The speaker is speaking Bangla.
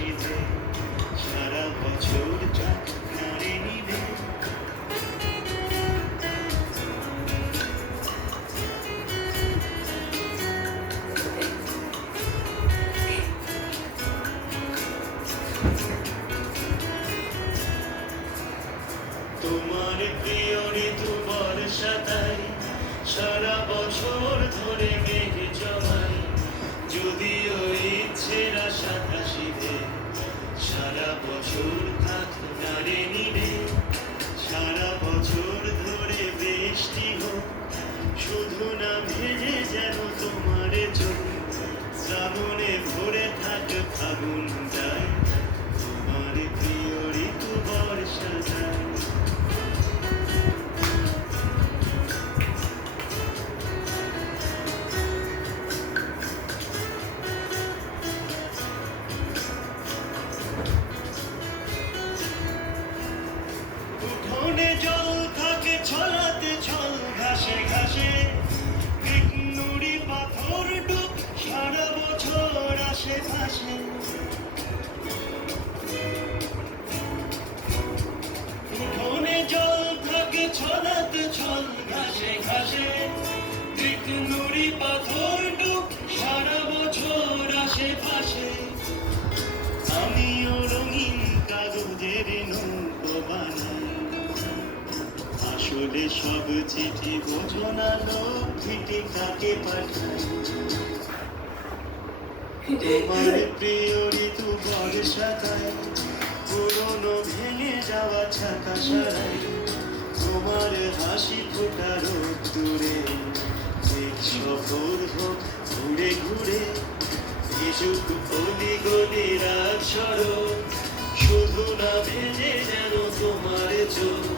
শীতে সারা বছর যাক নাড়ে নিবে। তোমার প্রিয় ঋতু বর্ষাতাই সারা বছর ধরে মেঘ জমাই, যদিও ইচ্ছের আশা হাসিবে সারা বছর থাক নাড়ে নিবে। সারা বছর ধরে বৃষ্টি হোক শুধু না ভেজে যেন তোমার চোখ, শ্রাবণে ভরে থাক ফাগুনটায় তোমার প্রিয় ঋতু বর্ষাতাই। উঠোনে জল থাকে ছলাতে ছল ঘাসে ঘাসে, নুড়ি পাথর ডুব সারা বছর আশেপাশে। উঠোনে জল থাকে ছলাতে ছল ঘাসে ঘাসে, নুড়ি পাথর ডুব সারা বছর আশেপাশে। আমিও রঙিন কাগজের নৌকো বানাই, আসলে সব চিঠি বোঝো না লক্ষ্মীটি কাকে পাঠাই। তোমার প্রিয় ঋতু বর্ষাতাই পুরনো ভেঙে যাওয়া ছাকা সারাই, তোমার হাসি ফোটা রোদ্দুরে সফর হোক ঘুরে ঘুরে। ভিজুক অলি গলির সড়ক শুধু না ভেজে যেন তোমার চোখ,